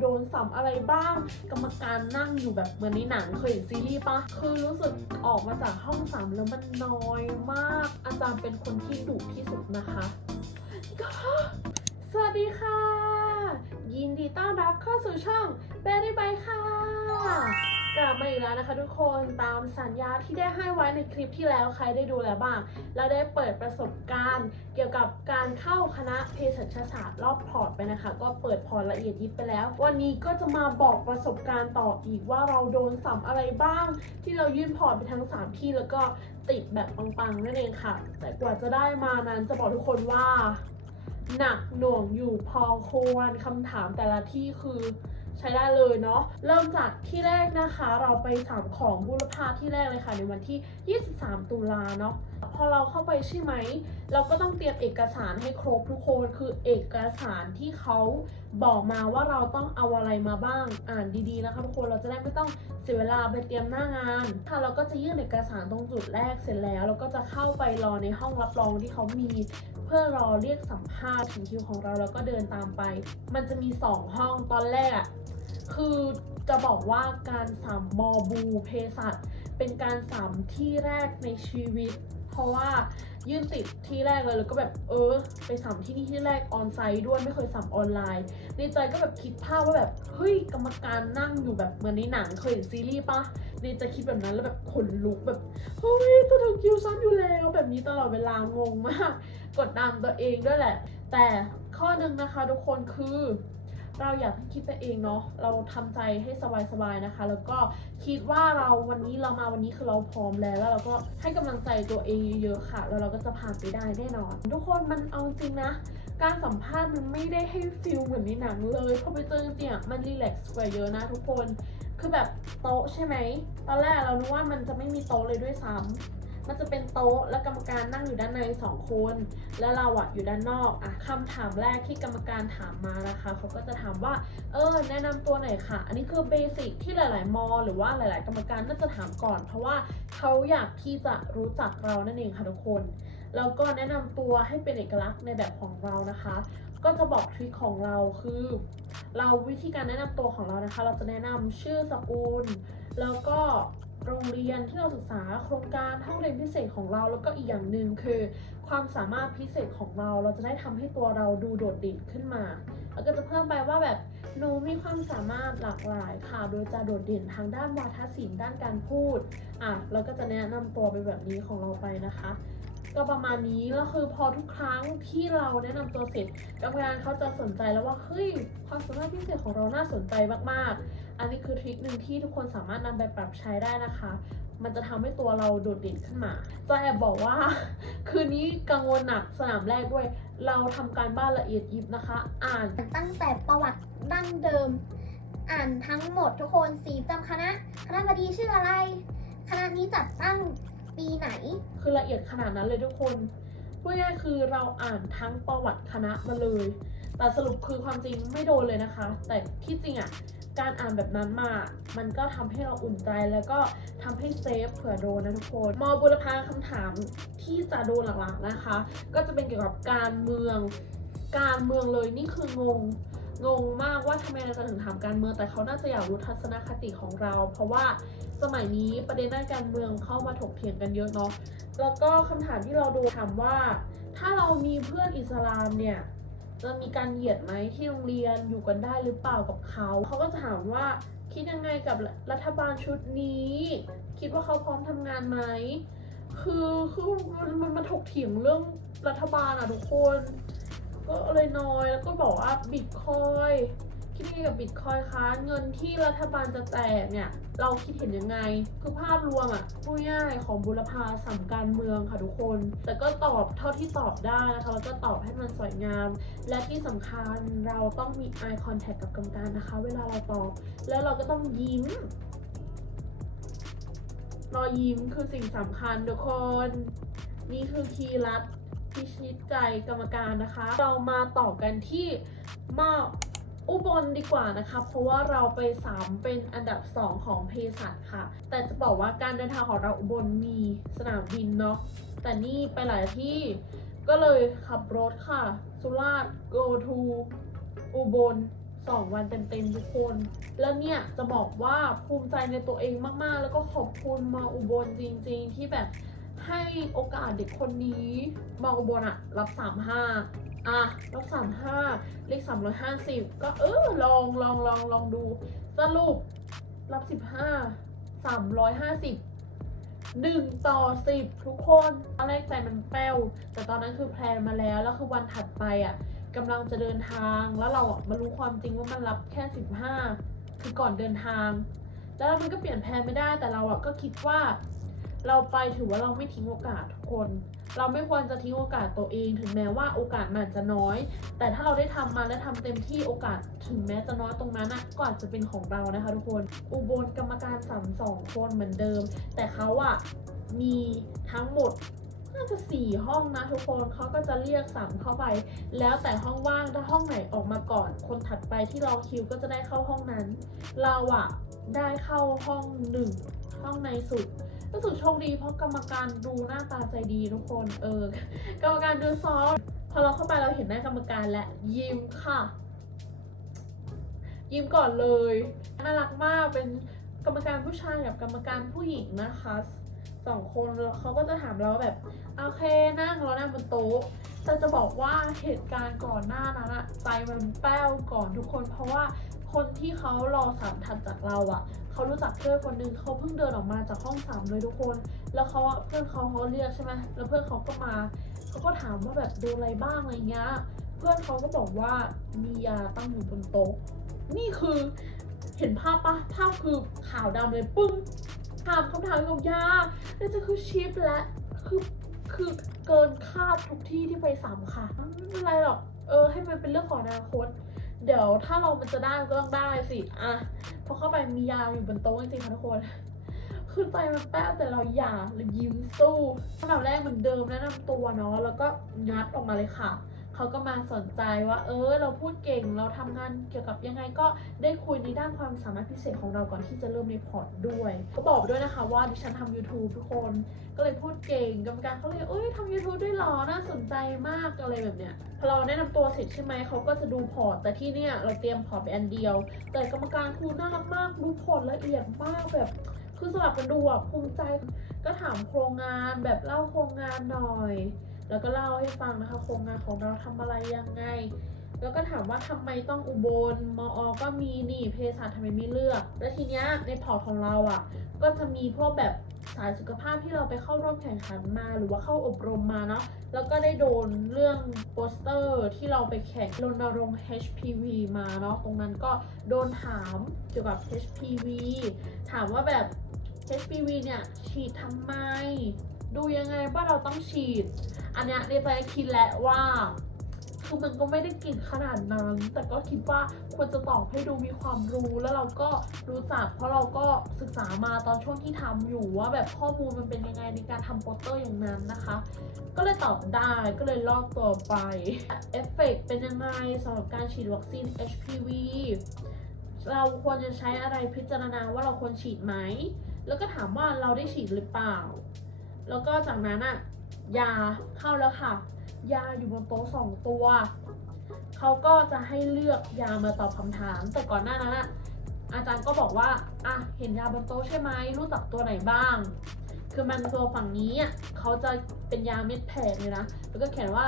โดนสัมอะไรบ้าง กรรมการนั่งอยู่แบบเหมือนในหนังเคยเห็นซีรีส์ปะคือรู้สึกออกมาจากห้องสามแล้วมันน้อยมาก อาจารย์เป็นคนที่ดุที่สุดนะคะสวัสดีค่ะ ยินดีต้อนรับเข้าสู่ช่องเบรี่ไบค่ะ กลับมาอีกแล้วนะคะทุกคนตามสัญญาที่ได้ให้ไว้ในคลิปที่แล้วใครได้ดูแล้วบ้าง เราได้เปิดประสบการณ์ เกี่ยวกับการเข้าคณะเภสัชศาสตร์รอบพอร์ตไปนะคะ ก็เปิดพอร์ตละเอียดยิบไปแล้ว วันนี้ก็จะมาบอกประสบการณ์ต่ออีกว่าเราโดนสัมอะไรบ้าง ที่เรายื่นพอร์ตไปทั้ง 3 ที่แล้วก็ติดแบบปังๆนั่นเองค่ะ แต่กว่าจะได้มานั้นจะบอกทุกคนว่า หนักหน่วงอยู่พอควรคำถามแต่ละที่คือ ใช้ได้เลยเนาะเริ่มจากที่แรกนะคะ เราไปสามของบุรพาที่แรกเลยค่ะ ในวันที่ 23 ตุลาเนาะพอเราเข้าไปใช่ไหม เราก็ต้องเตรียมเอกสารให้ครบทุกคนคือเอกสารที่เขาบอกมาว่าเราต้องเอาอะไรมาบ้างอ่านดีๆนะคะทุกคนเราจะได้ไม่ต้องเสียเวลาไปเตรียมหน้างานค่ะเราก็จะยื่นเอกสารตรงจุดแรกเสร็จแล้ว เราก็จะเข้าไปรอในห้องรับรองที่เขามี พื่อรอเรียกสัมภาษณ์ถึงคิวของเราแล้วก็เดินตามไป มันจะมีสองห้องตอนแรกอะคือจะบอกว่าการสามมอบูเพสัตเป็นการสามที่แรกในชีวิต เพราะว่ายื่นติดที่แรกเลยแล้วก็แบบเออ ไปสามที่นี่ที่แรกออนไซต์ด้วยไม่เคยสามออนไลน์ ในใจก็แบบคิดภาพว่าแบบเฮ้ยกรรมการนั่งอยู่แบบเหมือนในหนังเคยเห็นซีรีส์ปะในใจคิดแบบนั้นแล้วแบบขนลุกแบบเฮ้ยจะถึงคิวฉันอยู่แล้ว แบบนี้ตลอดเวลางงมาก กดดันตัวเองด้วยแหละ แต่ข้อหนึ่งนะคะทุกคนคือ เราอย่าเพิ่งคิดไปเองเนาะเราทำใจให้สบายๆนะคะ แล้วก็คิดว่าเราวันนี้เรามาวันนี้คือเราพร้อมแล้ว แล้วเราก็ให้กำลังใจตัวเองเยอะๆค่ะ แล้วเราก็จะผ่านไปได้แน่นอน ทุกคนมันเอาจริงนะการสัมภาษณ์มันไม่ได้ให้ฟิลเหมือนในหนังเลยพอไปเจอจริงๆอะมันรีแลกซ์กว่าเยอะนะทุกคน คือแบบโต๊ะใช่ไหม ตอนแรกเรานึกว่ามันจะไม่มีโต๊ะเลยด้วยซ้ำ มันจะเป็นโต๊ะและกรรมการนั่งอยู่ด้านในสองคน และเราอะอยู่ด้านนอกอะคำถามแรกที่กรรมการถามมานะคะเขาก็จะถามว่าเออแนะนำตัวหน่อยค่ะ อันนี้คือเบสิกที่หลาย ๆ มอ หรือว่าหลาย ๆ กรรมการน่าจะถามก่อน เพราะว่าเขาอยากที่จะรู้จักเรานั่นเองค่ะทุกคนแล้วก็แนะนำตัวให้เป็นเอกลักษณ์ในแบบของเรานะคะ ก็จะบอกทริคของเราคือ เราวิธีการแนะนำตัวของเรานะคะ เราจะแนะนำชื่อสกุลแล้วก็ โรงเรียนที่เราศึกษาโครงการห้องเรียนพิเศษของเราแล้วก็อีกอย่างหนึ่งคือ ความสามารถพิเศษของเราเราจะได้ทำให้ตัวเราดูโดดเด่นขึ้นมา แล้วก็จะเพิ่มไปว่าแบบหนูมีความสามารถหลากหลายค่ะโดยจะโดดเด่นทางด้านวาทศิลป์ด้านการพูดอะเราก็จะแนะนำตัวไปแบบนี้ของเราไปนะคะ ก็ประมาณนี้แล้วคือพอทุกครั้งที่เราแนะนำตัวเสร็จกรรมการเขาจะสนใจแล้วว่าเฮ้ยความสามารถพิเศษของเราน่าสนใจมากๆ อันนี้คือทริคหนึ่งที่ทุกคนสามารถนำไปปรับใช้ได้นะคะ มันจะทำให้ตัวเราโดดเด่นขึ้นมาจะแอบบอกว่า คืนนี้กังวลหนักสนามแรกด้วย เราทำการบ้านละเอียดยิบนะคะ อ่านตั้งแต่ประวัติดั้งเดิม อ่านทั้งหมดทุกคนสีจำคณะคณะบดีชื่ออะไรคณะนี้จัดตั้ง ปีไหน คือละเอียดขนาดนั้นเลยทุกคนพูดง่ายๆคือเราอ่านทั้งประวัติคณะมาเลย แต่สรุปคือความจริงไม่โดนเลยนะคะ แต่ที่จริงอะการอ่านแบบนั้นมา มันก็ทำให้เราอุ่นใจแล้วก็ทำให้เซฟเผื่อโดนนะทุกคน มอบุรพาคำถามที่จะโดนหลักๆนะคะ ก็จะเป็นเกี่ยวกับการเมือง การเมืองเลยนี่คืองง งงมากว่าทำไมเราจะถึงถามการเมืองแต่เขาน่าจะอยากรู้ทัศนคติของเรา เพราะว่าสมัยนี้ประเด็นด้านการเมืองเข้ามาถกเถียงกันเยอะเนาะแล้วก็คำถามที่เราดูถามว่า ถ้าเรามีเพื่อนอิสลามเนี่ยจะมีการเหยียดไหมที่โรงเรียนอยู่กันได้หรือเปล่ากับเขา เขาก็จะถามว่าคิดยังไงกับรัฐบาลชุดนี้ คิดว่าเขาพร้อมทำงานไหมคือคือมันมันมาถกเถียงเรื่องรัฐบาลอะทุกคน ก็เลยน้อยแล้วก็บอกว่าบิตคอยคิดยังไงกับบิตคอยคะเงินที่รัฐบาลจะแจกเนี่ย เราคิดเห็นยังไง คือภาพรวมอะพูดง่ายของบุรพาสัมการเมืองค่ะทุกคน แต่ก็ตอบเท่าที่ตอบได้นะคะ แล้วก็ตอบให้มันสวยงาม และที่สำคัญเราต้องมี eye contact กับกรรมการนะคะ เวลาเราตอบ แล้วเราก็ต้องยิ้มรอยยิ้มคือสิ่งสำคัญทุกคน นี่คือคีย์ลัด พิชิตใจกรรมการนะคะ เรามาต่อกันที่มาอุบลดีกว่านะคะ เพราะว่าเราไปสามเป็นอันดับ 2 ของเภสัชค่ะ แต่จะบอกว่าการเดินทางของเราอุบลมีสนามบินเนาะแต่นี่ไปหลายที่ก็เลยขับรถค่ะ สุราษฎร์ go to อุบลสองวันเต็มๆทุกคน แล้วเนี่ยจะบอกว่าภูมิใจในตัวเองมากๆ แล้วก็ขอบคุณมาอุบลจริง ๆ ที่แบบ ให้โอกาสเด็กคนนี้มาอุบลอะรับสามห้าอะ รับสามห้าเลขสามร้อยห้าสิบก็เออลองลองลองลองดู สรุป รับสิบห้าสามร้อยห้าสิบหนึ่งต่อสิบทุกคนตอนแรกใจมันแป้ว แต่ตอนนั้นคือแพลนมาแล้ว แล้วคือวันถัดไปอะกำลังจะเดินทาง แล้วเราอะมารู้ความจริงว่ามันรับแค่สิบห้าคือก่อนเดินทาง แล้วมันก็เปลี่ยนแพลนไม่ได้ แต่เราอะก็คิดว่า เราไปถือว่าเราไม่ทิ้งโอกาสทุกคน เราไม่ควรจะทิ้งโอกาสตัวเอง ถึงแม้ว่าโอกาสมันจะน้อย แต่ถ้าเราได้ทำมาและทำเต็มที่โอกาสถึงแม้จะน้อยตรงนั้นอะก็อาจจะเป็นของเรานะคะทุกคน อุบลกรรมการสามสองคนเหมือนเดิม แต่เขาอะมีทั้งหมดน่าจะสี่ห้องนะทุกคนเขาก็จะเรียกสั่งเข้าไป แล้วแต่ห้องว่างถ้าห้องไหนออกมาก่อน คนถัดไปที่รอคิวก็จะได้เข้าห้องนั้น เราอะได้เข้าห้องหนึ่งห้องในสุด รู้สึกโชคดีเพราะกรรมการดูหน้าตาใจดีทุกคนเออกรรมการดูซอฟต์พอเราเข้าไปเราเห็นหน้ากรรมการและยิ้มค่ะ ยิ้มก่อนเลยน่ารักมากเป็นกรรมการผู้ชายกับกรรมการผู้หญิงนะคะสองคนเขาก็จะถามเราแบบโอเคนั่งเรานั่งบนโต๊ะแต่จะบอกว่าเหตุการณ์ก่อนหน้านั้นอะใจมันแป้วก่อนทุกคน เพราะว่าคนที่เขารอสามทันจากเราอะ เขารู้จักเพื่อนคนหนึงเขาเพิ่งเดินออกมาจากห้องสามเลยทุกคน แล้วเขาอะเพื่อนเขาเขาเรียกใช่ไหมแล้วเพื่อนเขาก็มาเขาก็ถามว่าแบบดนอะไรบ้างอะไรเงี้ยเพื่อนเขาก็บอกว่ามียาตั้งอยู่บนโต๊ะ นี่คือเห็นภาพปะภาพคือขาวดำเลยปึ้งถามคำถามกับยาแล้วจะคือชิปและคือคือเกินคาดทุกที่ที่ไปสามค่ะไม่เป็นไรหรอกเออให้มันเป็นเรื่องของอนาคต เดี๋ยวถ้าเรามันจะได้ก็ต้องได้สิ อะ อเข้าไปมียาอยู่บนโต๊ะจริงๆค่ะทุกคนคือใจมันแป้วแต่เราอย่าเรายิ้มสู้อันดับแรกเหมือนเดิมแนะนำตัวเนาะแล้วก็งัดออกมาเลยค่ะเขาก็มาสนใจว่า เออ เราพูดเก่งเราทำงานเกี่ยวกับยังไงก็ได้คุยในด้านความสามารถพิเศษของเราก่อนที่จะเริ่มรีพอร์ตด้วย ก็บอกด้วยนะคะว่าดิฉันทำ YouTube ทุกคน ก็เลยพูดเก่งกรรมการเขาเลยเอ้ยทำ YouTube หรอ น่าสนใจมากอะไรแบบเนี้ยพอเราแนะนำตัวเสร็จใช่ไหม เขาก็จะดูพอร์ต แต่ที่เนี่ยเราเตรียมพอร์ตไปอันเดียว แต่กรรมการครูน่ารักมาก ดูพอร์ตละเอียดมากแบบ คือสลับกันดูอะภูมิใจ ก็ถามโครงงานแบบเล่าโครงงานหน่อย แล้วก็เล่าให้ฟังนะคะ โครงงานของเราทำอะไรยังไง แล้วก็ถามว่าทำไมต้องอุบล มอ ก็มีนี่เภสัชทำไมไม่เลือก แล้วทีเนี้ยในพอร์ตของเราอะ ก็จะมีพวกแบบสายสุขภาพที่เราไปเข้าร่วมแข่งขันมาหรือว่าเข้าอบรมมาเนาะ แล้วก็ได้โดนเรื่องโปสเตอร์ที่เราไปแข่งรณรงค์ HPV มาเนาะ ตรงนั้นก็โดนถามเกี่ยวกับ HPV ถามว่าแบบ HPV เนี่ย ฉีดทำไม ดูยังไงว่าเราต้องฉีด อันเนี้ยในใจคิดแล้วว่า คือมันก็ไม่ได้เก่งขนาดนั้น แต่ก็คิดว่าควรจะตอบให้ดูมีความรู้แล้วเราก็รู้จัก เพราะเราก็ศึกษามาตอนช่วงที่ทำอยู่ว่าแบบข้อมูลมันเป็นยังไงในการทำโปสเตอร์อย่างนั้นนะคะ ก็เลยตอบได้ก็เลยลอกตัวไปเอฟเฟกต์เป็นยังไงสำหรับการฉีดวัคซีน HPV เราควรจะใช้อะไรพิจารณาว่าเราควรฉีดไหม แล้วก็ถามว่าเราได้ฉีดหรือเปล่า แล้วก็จากนั้นอะยาเข้าแล้วค่ะ ยาอยู่บนโต๊ะสองตัว เขาก็จะให้เลือกยามาตอบคำถาม แต่ก่อนหน้านั้นอะอาจารย์ก็บอกว่าอะเห็นยาบนโต๊ะใช่ไหมรู้จักตัวไหนบ้าง คือมันตัวฝั่งนี้อะเขาจะเป็นยาเม็ดแผงเลยนะ แล้วก็เขียนว่า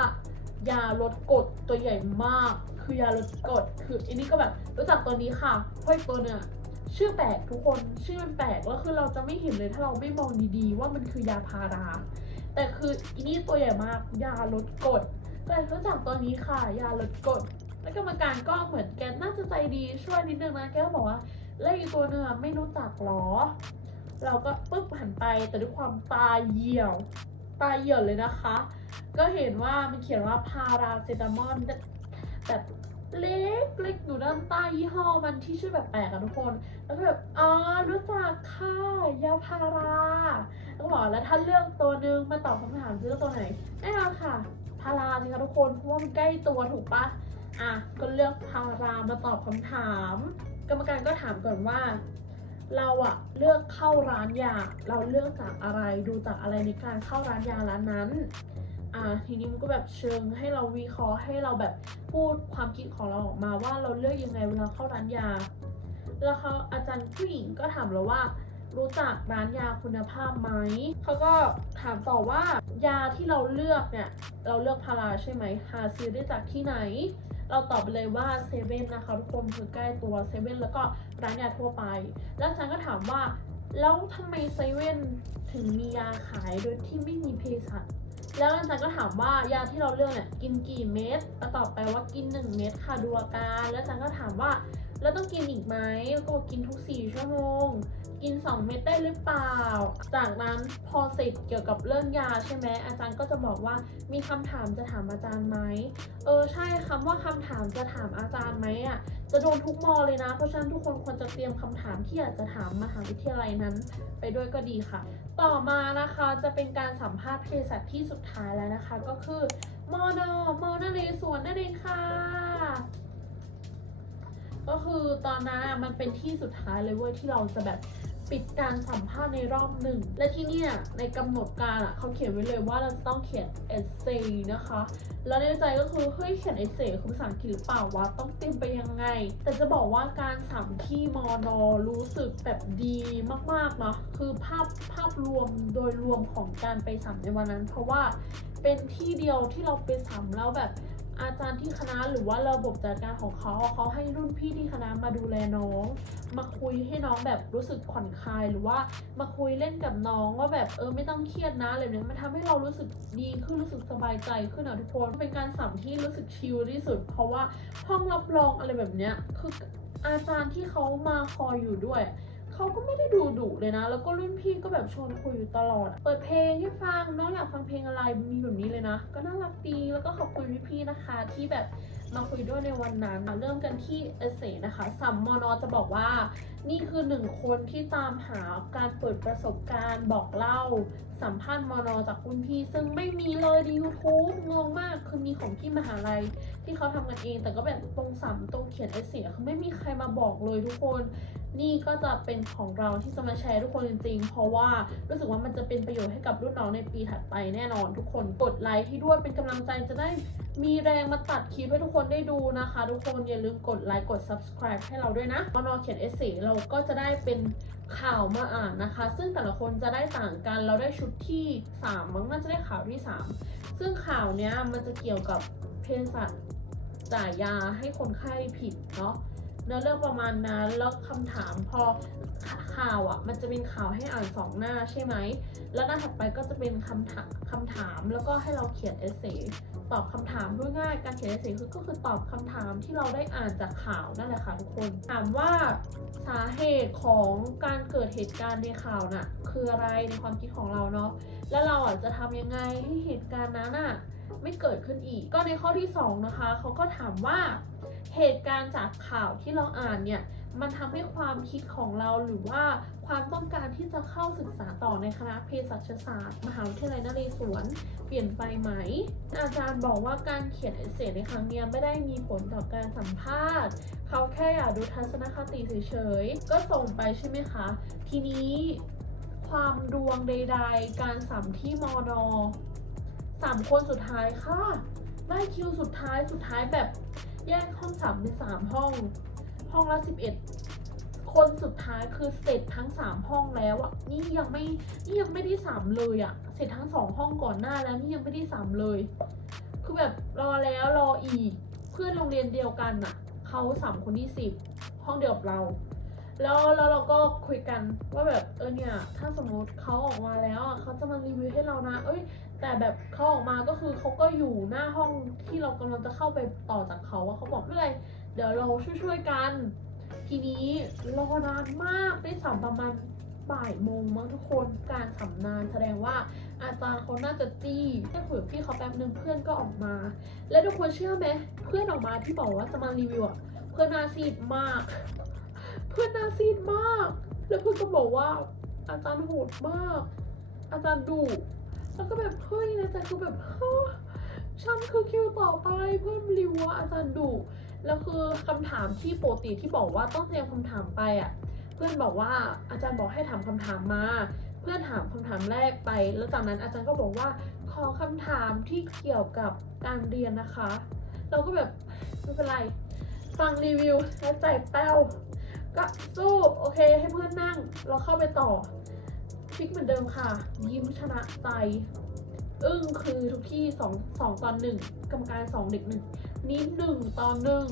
ยาลดกรดตัวใหญ่มาก คือยาลดกรดคืออันนี้ก็แบบรู้จักตัวนี้ค่ะเพราะอีกตัวเนี่ยชื่อแปลกทุกคนชื่อมันแปลกแล้วคือเราจะไม่เห็นเลยถ้าเราไม่มองดีๆ ว่ามันคือยาพารา แต่คืออีนี่ตัวใหญ่มาก ยาลดกรดก็เลยรู้จักตัวนี้ค่ะ ยาลดกรดแล้วกรรมการก็เหมือนแกน่าจะใจดีช่วยนิดนึงนะ แกก็บอกว่าแล้วอีกตัวเนื้อะไม่รู้จักหรอ เราก็ปึ๊บหันไปแต่ด้วยความตาเหี่ยว ตาเหี่ยวเลยนะคะ ก็เห็นว่ามันเขียนว่าพาราเซตามอลแบบ เล็กเล็กอยู่ด้านใต้ยี่ห้อมันที่ชื่อแบบแปลกอะทุกคน แล้วก็แบบอ๋อรู้จักค่ะ ยาพาราแล้วก็บอกแล้วถ้าเลือกตัวหนึ่งมาตอบคำถามจะเลือกตัวไหนแน่นอนค่ะ พาราสิคะทุกคนเพราะว่ามันใกล้ตัวถูกปะอะก็เลือกพารามาตอบคำถาม กรรมการก็ถามก่อนว่า เราอะเลือกเข้าร้านยาเราเลือกจากอะไรดูจากอะไรในการเข้าร้านยาร้านนั้น อ่าทีนี้มันก็แบบเชิงให้เราวิเคราะห์ให้เราแบบพูดความคิดของเราออกมาว่าเราเลือกยังไงเวลาเข้าร้านยา แล้วเขาอาจารย์ผู้หญิงก็ถามเราว่า รู้จักร้านยาคุณภาพไหมเขาก็ถามต่อว่ายาที่เราเลือกเนี่ยเราเลือกพาราใช่ไหมหาซื้อได้จากที่ไหน เราตอบไปเลยว่าเซเว่นนะคะทุกคนคือใกล้ตัวเซเว่นแล้วก็ร้านยาทั่วไป แล้วอาจารย์ก็ถามว่าแล้วทำไมเซเว่นถึงมียาขายโดยที่ไม่มีเภสัช แล้วอาจารย์ก็ถามว่ายาที่เราเลือกเนี่ยกินกี่เม็ดก็ตอบไปว่ากิน 1 เม็ดค่ะดูอาการ แล้วอาจารย์ก็ถามว่าแล้วต้องกินอีกไหมก็บอกกินทุก 4 ชั่วโมง กิน 2 เม็ดได้หรือเปล่า จากนั้นพอเสร็จเกี่ยวกับเรื่องยาใช่ไหมอาจารย์ก็จะบอกว่ามีคำถามจะถามอาจารย์ไหมเออใช่คำว่าคำถามจะถามอาจารย์ไหมอะ จะโดนทุกมอเลยนะ เพราะฉะนั้นทุกคนควรจะเตรียมคำถามที่อยากจะถามมหาวิทยาลัยนั้น ไปด้วยก็ดีค่ะ ต่อมานะคะจะเป็นการสัมภาษณ์เภสัชที่สุดท้ายแล้วนะคะ ก็คือมอนอมอนเรสวนนั่นเองค่ะ ก็คือตอนนั้นมันเป็นที่สุดท้ายเลยเว้ยที่เราจะแบบ ปิดการสัมภาษณ์ในรอบหนึ่ง และที่เนี่ยในกำหนดการอะเขาเขียนไว้เลยว่าเราจะต้องเขียนเอเซนะคะ แล้วในใจก็คือเฮ้ยเขียนเอเซคือภาษาอังกฤษหรือเปล่าวะต้องเตรียมไปยังไง แต่จะบอกว่าการสัมที่มอนอรู้สึกแบบดีมากๆเนาะคือภาพภาพรวมโดยรวมของการไปสัมในวันนั้น เพราะว่าเป็นที่เดียวที่เราไปสัมแล้วแบบ อาจารย์ที่คณะหรือว่าระบบจัดการของเขาเขาให้รุ่นพี่ที่คณะมาดูแลน้อง มาคุยให้น้องแบบรู้สึกผ่อนคลายหรือว่ามาคุยเล่นกับน้องว่าแบบเออไม่ต้องเครียดนะอะไรแบบนี้มันทำให้เรารู้สึกดีขึ้นรู้สึกสบายใจขึ้นอะทุกคนเป็นการสัมที่รู้สึกชิลที่สุด เพราะว่าห้องรับรองอะไรแบบเนี้ยคืออาจารย์ที่เขามาคอยอยู่ด้วย เขาก็ไม่ได้ดูดุเลยนะ แล้วก็รุ่นพี่ก็แบบชวนคุยอยู่ตลอด เปิดเพลงให้ฟังน้องอยากฟังเพลงอะไรมีแบบนี้เลยนะ ก็น่ารักดีแล้วก็ขอบคุณพี่ๆนะคะ ที่แบบมาคุยด้วยในวันนั้นมาเริ่มกันที่เอเซนะคะสัมมอนอจะบอกว่า นี่คือหนึ่งคนที่ตามหาการเปิดประสบการณ์บอกเล่า สัมภาษณ์มอนอจากรุ่นพี่ ซึ่งไม่มีเลยใน YouTube งงมากคือมีของที่มหาลัย ที่เขาทำกันเอง แต่ก็แบบตรงสัมตรงเขียนเอเซคือไม่มีใครมาบอกเลยทุกคน นี่ก็จะเป็นของเราที่จะมาแชร์ทุกคนจริงๆ เพราะว่ารู้สึกว่ามันจะเป็นประโยชน์ให้กับรุ่นน้องในปีถัดไปแน่นอนทุกคนกดไลค์ที่ด้วยเป็นกำลังใจจะได้มีแรงมาตัดคลิปให้ทุกคนได้ดูนะคะ ทุกคนอย่าลืมกดไลค์กด subscribe ให้เราด้วยนะมานอเขียนเอเซเราก็จะได้เป็นข่าวมาอ่านนะคะ ซึ่งแต่ละคนจะได้ต่างกันเราได้ชุดที่3มั้งน่าจะได้ข่าวที่ 3 ซึ่งข่าวเนี้ยมันจะเกี่ยวกับเภสัชจ่ายยาให้คนไข้ผิดเนาะ เนื้อเรื่องประมาณนั้นแล้วคำถามพอข่าวอะ มันจะเป็นข่าวให้อ่านสองหน้าใช่ไหม แล้วหน้าถัดไปก็จะเป็นคำถามคำถามแล้วก็ให้เราเขียนเอเซตอบคำถามด้วยง่ายการเขียนเอเซคือก็คือตอบคำถามที่เราได้อ่านจากข่าวนั่นแหละค่ะทุกคน ถามว่าสาเหตุของการเกิดเหตุการณ์ในข่าวน่ะ คืออะไรในความคิดของเราเนาะแล้วเราอะจะทำยังไงให้เหตุการณ์นั้นอะไม่เกิดขึ้นอีก ก็ในข้อที่ 2 นะคะเขาก็ถามว่า เหตุการณ์จากข่าวที่เราอ่านเนี่ยมันทำให้ความคิดของเราหรือว่าความต้องการที่จะเข้าศึกษาต่อในคณะเภสัชศาสตร์ มหาวิทยาลัยนเรศวรเปลี่ยนไปไหม อาจารย์บอกว่าการเขียนเอเซในครั้งนี้ไม่ได้มีผลต่อการสัมภาษณ์ เขาแค่อยากดูทัศนคติเฉยๆ ก็ส่งไปใช่ไหมคะ ทีนี้ความดวงใดๆ การสัมที่มอนอสามคนสุดท้ายค่ะ ได้คิวสุดท้ายสุดท้ายแบบ แยกห้องสามเป็นสามห้อง ห้องละสิบเอ็ดคนสุดท้ายคือเสร็จทั้งสามห้องแล้วอะนี่ยังไม่นี่ยังไม่ได้สามเลยอะเสร็จทั้งสองห้องก่อนหน้าแล้วนี่ยังไม่ได้สามเลย คือแบบรอแล้วรออีก เพื่อนโรงเรียนเดียวกันอะเขาสามคนที่สิบห้องเดียวกับเราแล้วแล้วเราก็คุยกันว่าแบบเออเนี่ยถ้าสมมติเขาออกมาแล้วเขาจะมารีวิวให้เรานะ เอ้ย แต่แบบเขาออกมาก็คือเขาก็อยู่หน้าห้องที่เรากำลังจะเข้าไปต่อจากเขาอะเขาบอกไม่เป็นไรเดี๋ยวเราช่วยๆกัน ทีนี้รอนานมากได้สัมประมาณบ่ายโมงมั้งทุกคนการสัมนานแสดงว่าอาจารย์เขาน่าจะจี้ได้คุยกับพี่เขาแป๊บนึงเพื่อนก็ออกมา แล้วทุกคนเชื่อไหมเพื่อนออกมาที่บอกว่าจะมารีวิวอะเพื่อนหนาซีดมาก เพื่อนหนาซีดมาก แล้วเพื่อนก็บอกว่าอาจารย์โหดมาก อาจารย์ดุ แล้วก็แบบเฮ้ยในใจคือแบบฮะฉันคือคิวต่อไปเพื่อนรีวิวอาจารย์ดุแล้วคือคำถามที่ปกติที่บอกว่าต้องเตรียมคำถามไปอะ เพื่อนบอกว่าอาจารย์บอกให้ถามคำถามมา เพื่อนถามคำถามแรกไป แล้วจากนั้นอาจารย์ก็บอกว่าขขอคำถามที่เกี่ยวกับการเรียนนะคะ เราก็แบบไม่เป็นไรฟังรีวิวแล้วใจแป้วก็สู้โอเคให้เพื่อนนั่ง เราเข้าไปต่อ พลิกเหมือนเดิมค่ะ ยิ้มชนะใจ อึ้งคือทุกที่สองสองตอนหนึ่งกรรมการสองเด็กหนึ่งนี่หนึ่งตอนหนึ่ง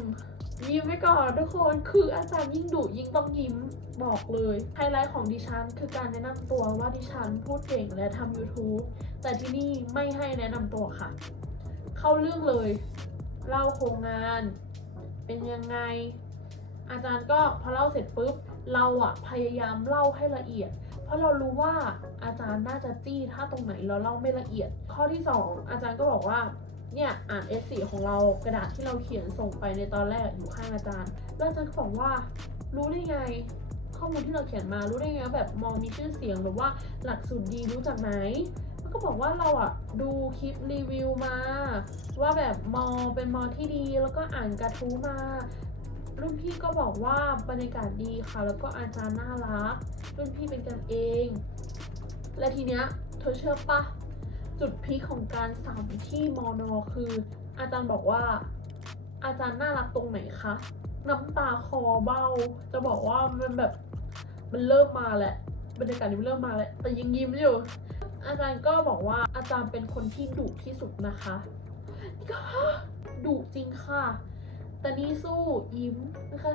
ยิ้มไว้ก่อนทุกคนคืออาจารย์ยิ่งดุยิ่งต้องยิ้มบอกเลยไฮไลท์ของดิฉันคือการแนะนำตัวว่าดิฉันพูดเก่งและทำ YouTube แต่ที่นี่ไม่ให้แนะนำตัวค่ะ เข้าเรื่องเลย เล่าโครงงาน เป็นยังไง อาจารย์ก็พอเล่าเสร็จปุ๊บเราอะพยายามเล่าให้ละเอียด ราะเรารู้ว่าอาจารย์น่าจะจี้ถ้าตรงไหนเราเล่าไม่ละเอียด ข้อที่ 2 อาจารย์ก็บอกว่าเนี่ยอ่าน S4 ของเรากระดาษที่เราเขียนส่งไปในตอนแรกอยู่ข้างอาจารย์ แล้วอาจารย์ก็บอกว่า รู้ได้ไงข้อมูลที่เราเขียนมารู้ได้ไงแบบมอมีชื่อเสียงหรือว่าหลักสูตรดีรู้จากไหนแล้วก็บอกว่าเราอะดูคลิปรีวิวมา ว่าแบบมอเป็นมอที่ดีแล้วก็อ่านกระทู้มา รุ่นพี่ก็บอกว่าบรรยากาศดีค่ะ แล้วก็อาจารย์น่ารัก รุ่นพี่เป็นกันเอง และทีเนี้ยเธอเชื่อปะจุดพีคของการสามที่มอนอคือ อาจารย์บอกว่า อาจารย์น่ารักตรงไหนคะน้ำตาคอเบ้า จะบอกว่ามันแบบมันเริ่มมาแหละบรรยากาศนี้มันเริ่มมาแหละแต่ยังยิ้มอยู่ อาจารย์ก็บอกว่าอาจารย์เป็นคนที่ดุที่สุดนะคะก็ดุจริงค่ะ แต่นี่สู้ยิ้มนะคะ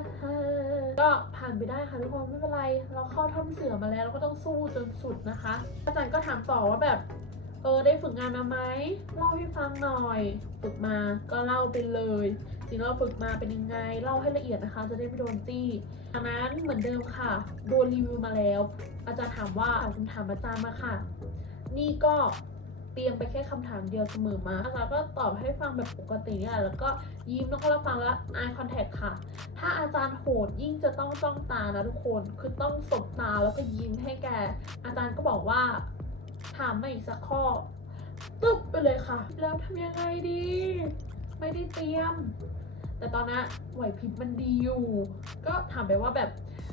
ก็ผ่านไปได้ค่ะทุกคนไม่เป็นไร เราเข้าถ้ำเสือมาแล้วเราก็ต้องสู้จนสุดนะคะ อาจารย์ก็ถามต่อว่าแบบเออได้ฝึกงานมาไหมเล่าให้ฟังหน่อย ฝึกมาก็เล่าไปเลยสิ่งที่เราฝึกมาเป็นยังไงเล่าให้ละเอียดนะคะ จะได้ไม่โดนจี้อันนั้นเหมือนเดิมค่ะโดนรีวิวมาแล้ว อาจารย์ถามว่าถามคำถามอาจารย์มาค่ะ นี่ก็ ตรียมไปแค่คำถามเดียวเสมอมาอาจารย์ก็ตอบให้ฟังแบบปกตินี่แหละแล้วก็ยิ้มแล้วก็รับฟังแล้ว eye contact ค่ะ ถ้าอาจารย์โหดยิ่งจะต้องจ้องตานะทุกคนคือต้องสบตาแล้วก็ยิ้มให้แก อาจารย์ก็บอกว่าถามมาอีกสักข้อตึ๊บไปเลยค่ะ แล้วทำยังไงดี ไม่ได้เตรียม แต่ตอนนั้นไหวพริบมันดีอยู่ ก็ถามไปว่าแบบ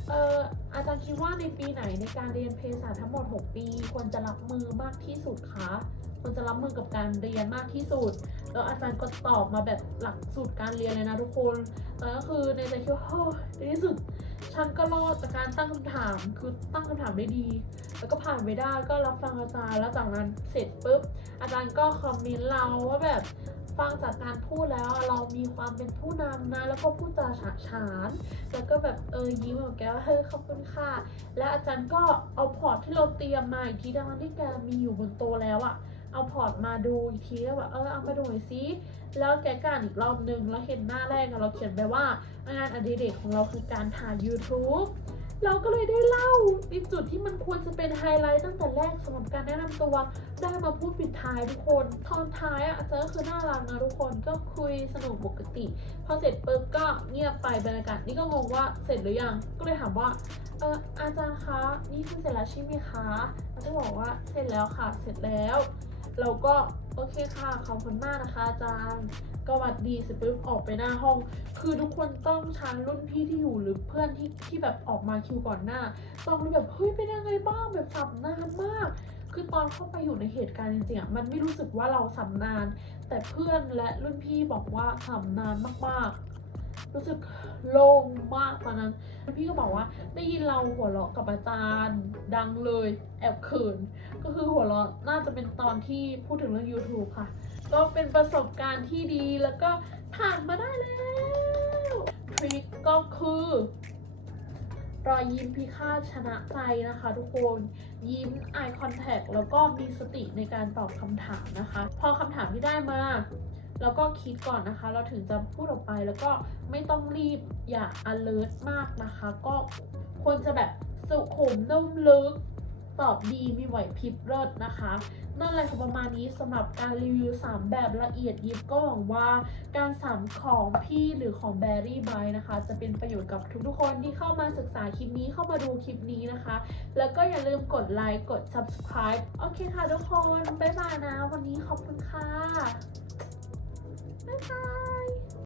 เอออาจารย์คิดว่าในปีไหนในการเรียนเภสัชทั้งหมด 6 ปี ควรจะรับมือมากที่สุดคะควรจะรับมือกับการเรียนมากที่สุด แล้วอาจารย์ก็ตอบมาแบบหลักสูตรการเรียนเลยนะทุกคนตอนนั้นก็คือในใจคิดว่าเฮ้ในที่สุดฉันก็รอดจากการตั้งคำถามคือตั้งคำถามได้ดี แล้วก็ผ่านไปได้ก็รับฟังอาจารย์แล้วจากนั้นเสร็จปุ๊บอาจารย์ก็คอมเมนต์เราว่าแบบ ฟังจากการพูดแล้วเรามีความเป็นผู้นำนะ แล้วก็พูดจาฉะฉาน แล้วก็แบบเออยิ้มแบบแกว่าเฮ้ยขอบคุณค่ะ แล้วอาจารย์ก็เอาพอร์ตที่เราเตรียมมาอีกทีทั้งที่แกมีอยู่บนโตแล้วอะเอาพอร์ตมาดูอีกทีแล้วแบบเออเอามาดูหน่อยซิแล้วแกก็อ่านอีกรอบนึงแล้วเห็นหน้าแรกเราเขียนไปว่างานอดิเรกของเราคือการถ่าย YouTube เราก็เลยได้เล่าในจุดที่มันควรจะเป็นไฮไลท์ตั้งแต่แรกสำหรับการแนะนำตัว ได้มาพูดปิดท้ายทุกคน ตอนท้ายอะอาจารย์ก็คือน่ารักนะทุกคนก็คุยสนุกปกติ พอเสร็จปุ๊บก็เงียบไปบรรยากาศนี่ก็งงว่าเสร็จหรือยังก็เลยถามว่าเอออาจารย์คะนี่คือเสร็จแล้วใช่ไหมคะอาจารย์บอกว่าเสร็จแล้วค่ะเสร็จแล้ว เราก็โอเคค่ะขอบคุณมากนะคะอาจารย์ ก็วัดดีเสร็จปุ๊บออกไปหน้าห้อง คือทุกคนต้องชันรุ่นพี่ที่อยู่หรือเพื่อนที่ที่แบบออกมาคิวก่อนหน้า ต้องรู้แบบเฮ้ยเป็นยังไงบ้างแบบสับนานมาก คือตอนเข้าไปอยู่ในเหตุการณ์จริงๆอะมันไม่รู้สึกว่าเราสับนาน แต่เพื่อนและรุ่นพี่บอกว่าสับนานมากๆรู้สึกโล่งมากตอนนั้นรุ่นพี่ก็บอกว่าได้ยินเราหัวเราะกับอาจารย์ดังเลยแอบเขิน ก็คือหัวเราะน่าจะเป็นตอนที่พูดถึงเรื่อง YouTube ค่ะ ก็เป็นประสบการณ์ที่ดีแล้วก็ผ่านมาได้แล้วทริคก็คือ รอยยิ้มพิฆาตชนะใจนะคะทุกคนยิ้ม eye contact แล้วก็มีสติในการตอบคำถามนะคะ พอคำถามที่ได้มาแล้วก็คิดก่อนนะคะ เราถึงจะพูดออกไปแล้วก็ไม่ต้องรีบอย่า alert มากนะคะ ก็ควรจะแบบสุขุมนุ่มลึก ตอบดีมีไหวพริบเลิศนะคะ นั่นแหละค่ะประมาณนี้สำหรับการรีวิว 3 แบบละเอียดยิบก็หวังว่าการสามของพี่หรือของแบรี่ไบนะคะ จะเป็นประโยชน์กับทุกๆคนที่เข้ามาศึกษาคลิปนี้เข้ามาดูคลิปนี้นะคะ แล้วก็อย่าลืมกดไลค์กด subscribe โอเคค่ะทุกคน บ๊ายบายนะ วันนี้ขอบคุณค่ะ บ๊ายบาย